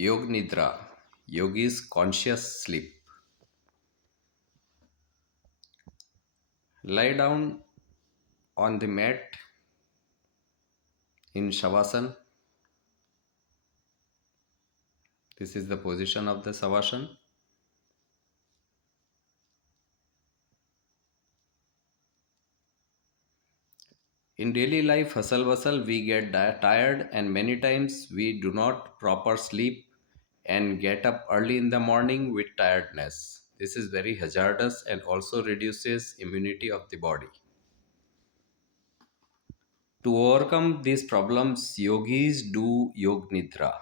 Yog Nidra. Yogi is conscious sleep. Lie down on the mat in Shavasana. This is the position of the Savasana. In daily life, hustle bustle, we get tired, and many times we do not proper sleep and get up early in the morning with tiredness. This is very hazardous and also reduces immunity of the body. To overcome these problems, yogis do Yog Nidra.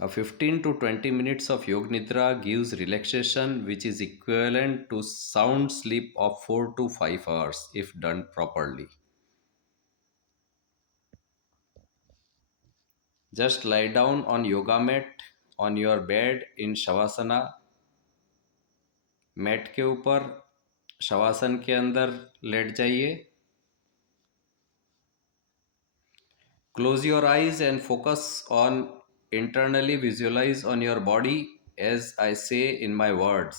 A 15 to 20 minutes of Yog Nidra gives relaxation which is equivalent to sound sleep of 4 to 5 hours if done properly. Just lie down on yoga mat on your bed in Shavasana. Mat के ऊपर शवासन के अंदर late जाइए. Close your eyes and focus on internally visualize on your body as I say in my words.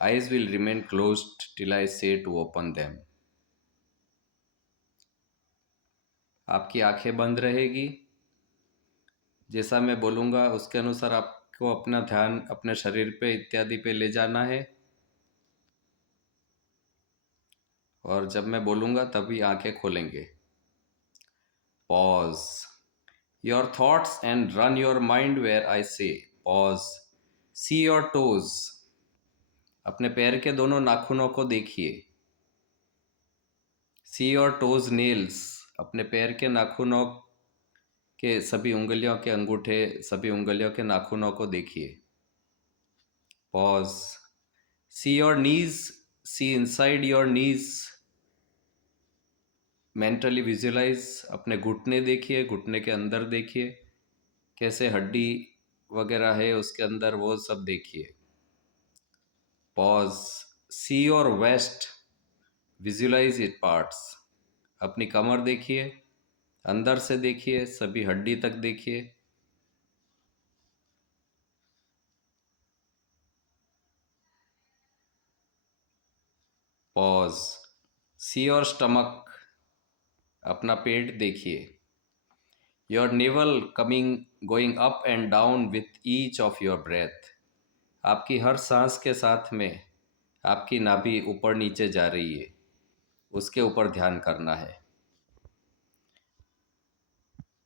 Eyes will remain closed till I say to open them. आपकी आंखें बंद रहेगी. जैसा मैं बोलूँगा उसके अनुसार आपको अपना ध्यान अपने शरीर पे इत्यादि पे ले जाना है. और जब मैं बोलूँगा तभी आंखें खोलेंगे. Pause your thoughts and run your mind where I say. Pause. See your toes. अपने पैर के दोनों नाखूनों को देखिए. See your toes nails. अपने पैर के नाखूनों के सभी उंगलियों के अंगूठे सभी उंगलियों के नाखूनों को देखिए. Pause. See your knees. See inside your knees. Mentally visualise अपने घुटने देखिए. घुटने के अंदर देखिए कैसे हड्डी वगैरह है उसके अंदर, वो सब देखिए. Pause. See your waist. Visualise it parts. अपनी कमर देखिए. अंदर से देखिए. सभी हड्डी तक देखिए. पॉज. See your stomach. अपना पेट देखिए. Your navel coming going up and down with each of your breath. आपकी हर सांस के साथ में आपकी नाभि ऊपर नीचे जा रही है, उसके ऊपर ध्यान करना है.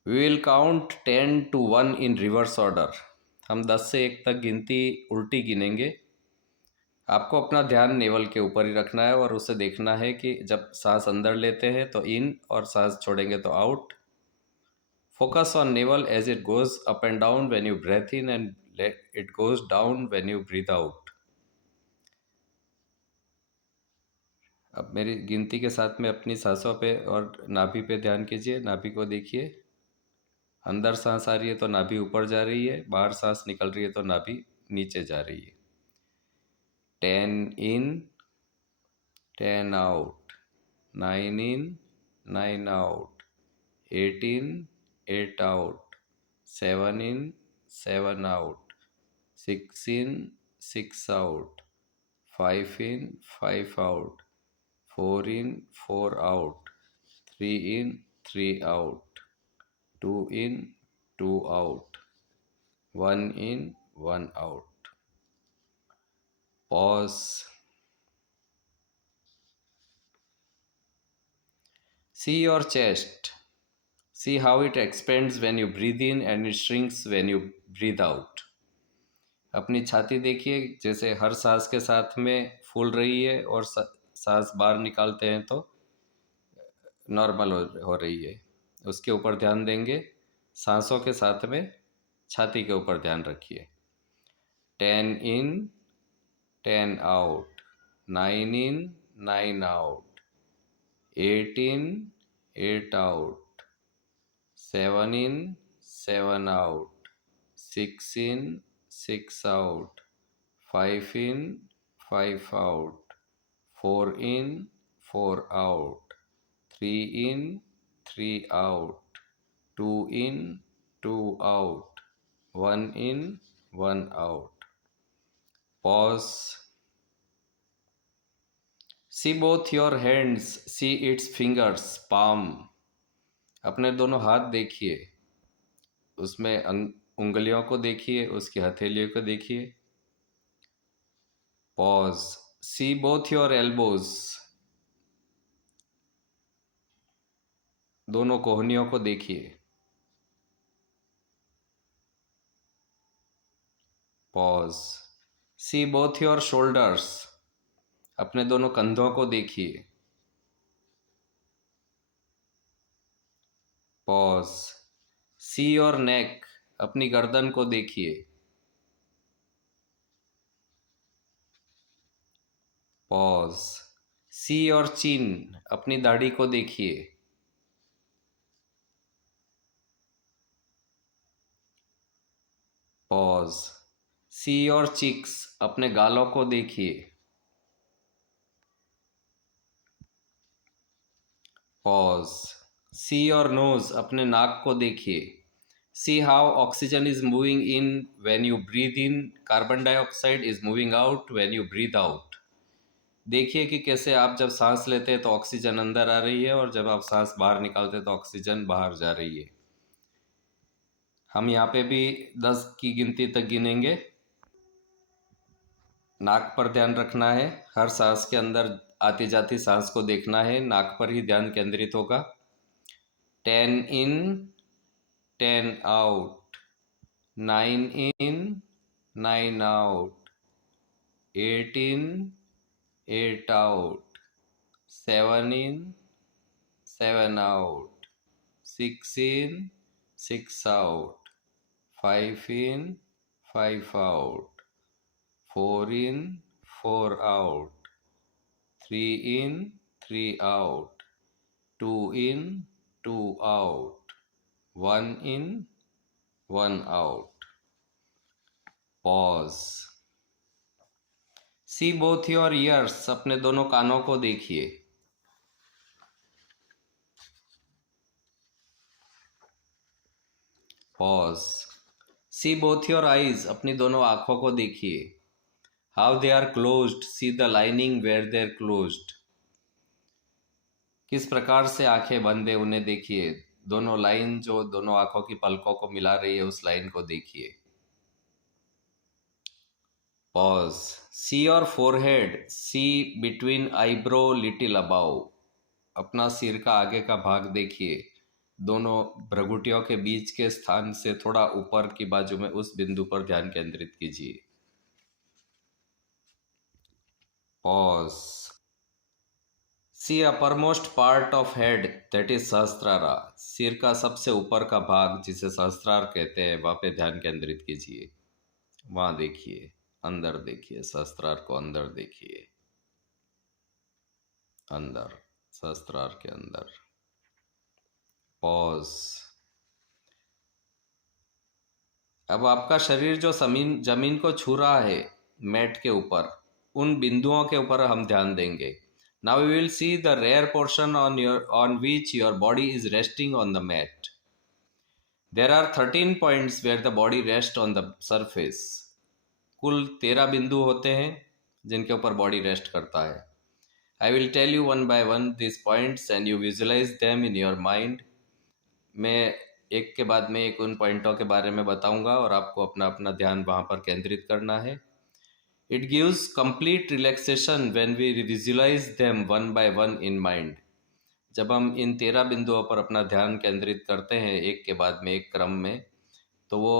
We will count 10 to 1 in reverse order. हम 10 से 1 तक गिनती उल्टी गिनेंगे. आपको अपना ध्यान नेवल के ऊपर ही रखना है और उसे देखना है कि जब सांस अंदर लेते हैं तो इन और सांस छोड़ेंगे तो out. Focus on navel as it goes up and down when you breathe in and it goes down when you breathe out. अब मेरी गिनती के साथ में अपनी सांसों पे और नाभि पे ध्यान कीजिए. नाभि को देखिए. अंदर सांस आ रही है तो नाभि ऊपर जा रही है. बाहर सांस निकल रही है तो नाभि नीचे जा रही है. 10 in, 10 out. 9 in, 9 out. 8 in, 8 out. 7 in, 7 out. 6 in, 6 out. 5 in, 5 out. 4 in, 4 out. 3 in, 3 out. 2 in, 2 out. 1 in, 1 out. Pause. See your chest. See how it expands when you breathe in and it shrinks when you breathe out. अपनी छाती देखिए जैसे हर सांस के साथ में फूल रही है और सांस बाहर निकालते हैं तो नॉर्मल हो रही है. उसके ऊपर ध्यान देंगे. सांसों के साथ में छाती के ऊपर ध्यान रखिए. 10 in, 10 out. 9 in, 9 out. 8 in, 8 out. 7 in, 7 out. 6 in, 6 out. 5 in, 5 out. 4 in, 4 out. 3 in, 3 out, 2 in, 2 out, 1 in, 1 out. Pause. See both your hands, see its fingers, palm. अपने दोनों हाथ देखिए, उसमें उंगलियों को देखिए, उसकी हथेलियों को देखिए. Pause. See both your elbows. दोनों कोहनियों को देखिए. Pause. See both your shoulders. अपने दोनों कंधों को देखिए. Pause. See your neck. अपनी गर्दन को देखिए. Pause. See your chin. अपनी दाढ़ी को देखिए. Pause. See your cheeks. अपने गालों को देखिए. Pause. See your nose. अपने नाक को देखिए. See how oxygen is moving in when you breathe in. Carbon dioxide is moving out when you breathe out. देखिए कि कैसे आप जब सांस लेते हैं तो ऑक्सीजन अंदर आ रही है और जब आप सांस बाहर निकालते हैं तो ऑक्सीजन बाहर जा रही है. हम यहाँ पे भी 10 की गिनती तक गिनेंगे. नाक पर ध्यान रखना है. हर सांस के अंदर आती जाती सांस को देखना है. नाक पर ही ध्यान केंद्रित होगा. 10 in, 10 out, 9 in, 9 out, 8 in, 8 out, 7 in, 7 out, 6 in, 6 out, 5 in, 5 out, 4 in, 4 out, 3 in, 3 out, 2 in, 2 out, 1 in, 1 out. Pause. See both your ears. अपने दोनों कानों को देखिए. Pause. See both your eyes. अपनी दोनों आँखों को देखिए. How they are closed. See the lining where they are closed. किस प्रकार से आंखें बंद है उन्हें देखिए. दोनों लाइन जो दोनों आंखों की पलकों को मिला रही है उस लाइन को देखिए. Pause. See your forehead. See between eyebrow little above. अपना सिर का आगे का भाग देखिए. दोनों भ्रुकुटियों के बीच के स्थान से थोड़ा ऊपर की बाजू में उस बिंदु पर ध्यान केंद्रित कीजिए. Pause. See uppermost part of head, that is सहस्त्रारा. सिर का सबसे ऊपर का भाग जिसे सहस्त्रार कहते हैं वहाँ पे ध्यान केंद्रित कीजिए. वहाँ देखिए, अंदर देखिए. सहस्त्रार को अंदर देखिए. अंदर, सहस्त्रार के अंदर. पॉज. अब आपका शरीर जो जमीन को छू रहा है मैट के ऊपर, उन बिंदुओं के ऊपर हम ध्यान देंगे. Now we will see the rare portion on which your body is resting on the mat. There are 13 points where the body rests on the surface. कुल 13 बिंदु होते हैं जिनके ऊपर बॉडी रेस्ट करता है. I will tell you one by one these points and you visualize them in your mind. मैं एक के बाद में एक उन पॉइंटों के बारे में बताऊंगा और आपको अपना अपना ध्यान वहाँ पर केंद्रित करना है. It gives complete relaxation when we visualize them one by one in mind. जब हम इन 13 बिंदुओं पर अपना ध्यान केंद्रित करते हैं एक के बाद में एक क्रम में, तो वो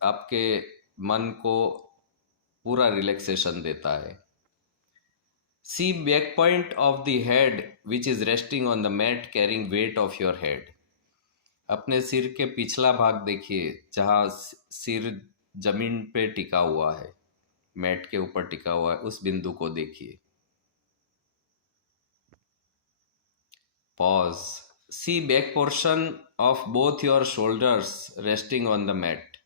आपके मन को पूरा रिलैक्सेशन देता है. See back point of the head which is resting on the mat carrying weight of your head. अपने सिर के पिछला भाग देखिए जहाँ सिर जमीन पे टिका हुआ है, मैट के ऊपर टिका हुआ है, उस बिंदु को देखिए. Pause. See back portion of both your shoulders resting on the mat.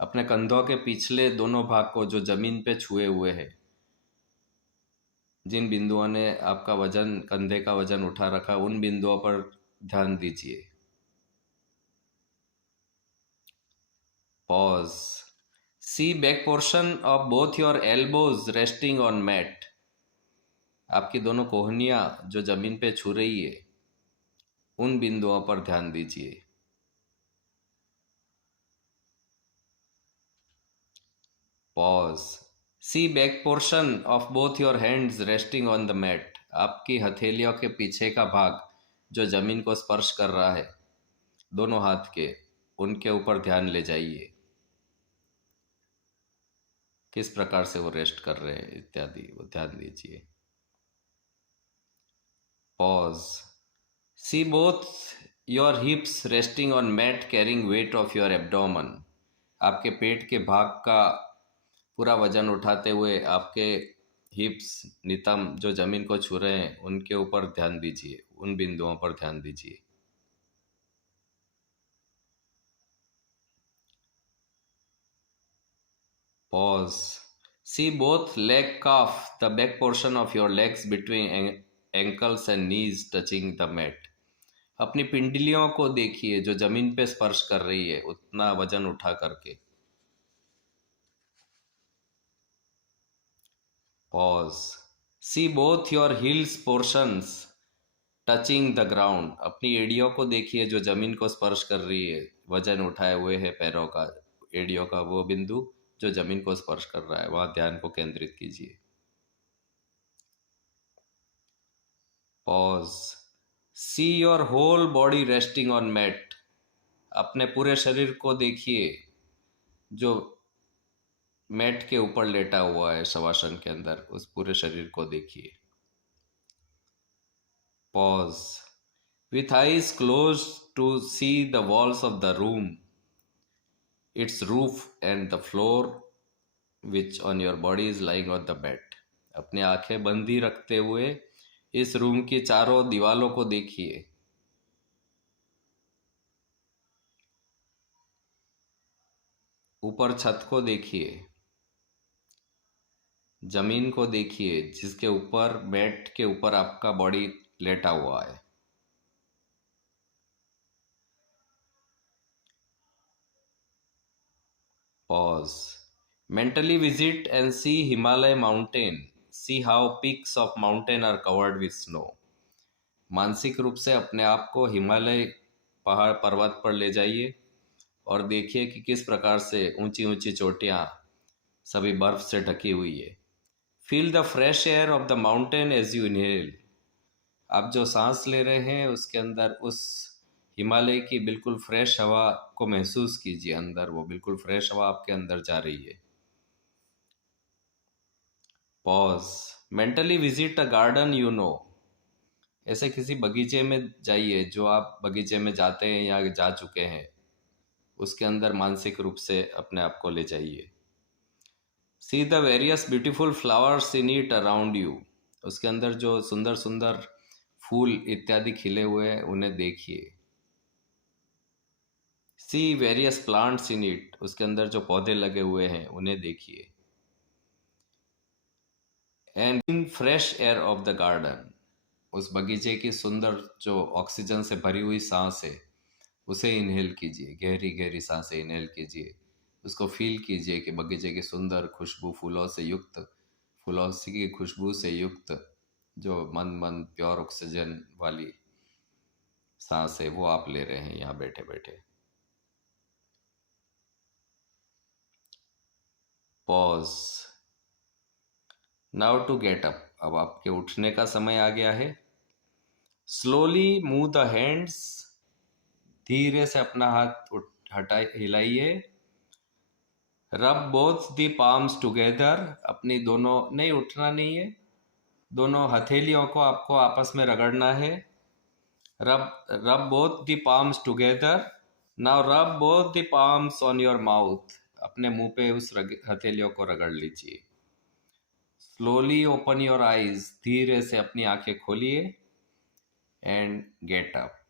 अपने कंधों के पिछले दोनों भाग को जो जमीन पे छुए हुए हैं, जिन बिंदुओं ने आपका वजन, कंधे का वजन उठा रखा, उन बिंदुओं पर ध्यान दीजिए। Pause. See back portion of both your elbows resting on mat. आपकी दोनों कोहनियां जो जमीन पे छू रही है, उन बिंदुओं पर ध्यान दीजिए। Pause. See back portion of both your hands resting on the mat. आपकी हथेलियों के पीछे का भाग जो जमीन को स्पर्श कर रहा है, दोनों हाथ के, उनके ऊपर ध्यान ले जाइए। किस प्रकार से वो रेस्ट कर रहे हैं इत्यादि वो ध्यान दीजिए। Pause. See both your hips resting on mat carrying weight of your abdomen. आपके पेट के भाग का पूरा वजन उठाते हुए आपके हिप्स, नितंब जो जमीन को छू रहे हैं, उनके ऊपर ध्यान दीजिए, उन बिंदुओं पर ध्यान दीजिए। Pause. See both leg calf the back portion of your legs between ankles and knees touching the mat. अपनी पिंडलियों को देखिए जो जमीन पे स्पर्श कर रही है, उतना वजन उठा करके। Pause. See both your heels portions touching the ground. अपनी एड़ियों को देखिए जो जमीन को स्पर्श कर रही है, वजन उठाए हुए है पैरों का, एड़ियों का वो बिंदु जो जमीन को स्पर्श कर रहा है, वहां ध्यान को केंद्रित कीजिए। Pause. See your whole body resting on mat. अपने पूरे शरीर को देखिए जो मैट के ऊपर लेटा हुआ है शवासन के अंदर, उस पूरे शरीर को देखिए। Pause. With eyes close to see the walls of the room, its roof and the floor which on your body is lying on the bed. अपनी आंखें बंद ही रखते हुए इस रूम की चारों दीवालों को देखिए। ऊपर छत को देखिए, जमीन को देखिए जिसके ऊपर, बेड के ऊपर आपका बॉडी लेटा हुआ है। Pause. Mentally visit and see Himalaya mountain. See how peaks of mountain are covered with snow. मानसिक रूप से अपने आप को हिमालय पहाड़ पर्वत पर ले जाइए और देखिए कि किस प्रकार से ऊंची ऊंची चोटियां सभी बर्फ से ढकी हुई है। Feel the fresh air of the mountain as you inhale. आप जो सांस ले रहे हैं उसके अंदर उस हिमालय की बिल्कुल फ्रेश हवा को महसूस कीजिए। अंदर वो बिल्कुल फ्रेश हवा आपके अंदर जा रही है। Pause. Mentally visit a garden you know. ऐसे किसी बगीचे में जाइए जो आप बगीचे में जाते हैं या जा चुके हैं, उसके अंदर मानसिक रूप से अपने आप को ले जाइए। See the various beautiful flowers in it around you. उसके अंदर जो सुंदर सुंदर फूल इत्यादि खिले हुए हैं, उन्हें देखिए। See various plants in it. उसके अंदर जो पौधे लगे हुए हैं, उन्हें देखिए। And in fresh air of the garden. उस बगीचे की सुंदर जो ऑक्सीजन से भरी हुई सांस है, उसे इनहेल कीजिए। गहरी गहरी सांसें इनहेल कीजिए। उसको फील कीजिए कि बगीचे की सुंदर खुशबू, फूलों से युक्त, फूलों की खुशबू से युक्त जो मन मन प्योर ऑक्सीजन वाली सांस है, वो आप ले रहे हैं यहाँ बैठे बैठे। Pause. Now to get up. अब आपके उठने का समय आ गया है। Slowly move the hands. धीरे से अपना हाथ हटाए, हिलाइए। रब बोथ द पाम्स टुगेदर। अपनी दोनों, नहीं उठना नहीं है, दोनों हथेलियों को आपको आपस में रगड़ना है। Rub both the palms together. Now rub both the palms on your mouth. अपने मुंह पे उस हथेलियों को रगड़ लीजिए। Slowly open your eyes. धीरे से अपनी आंखें खोलिए एंड गेट अप।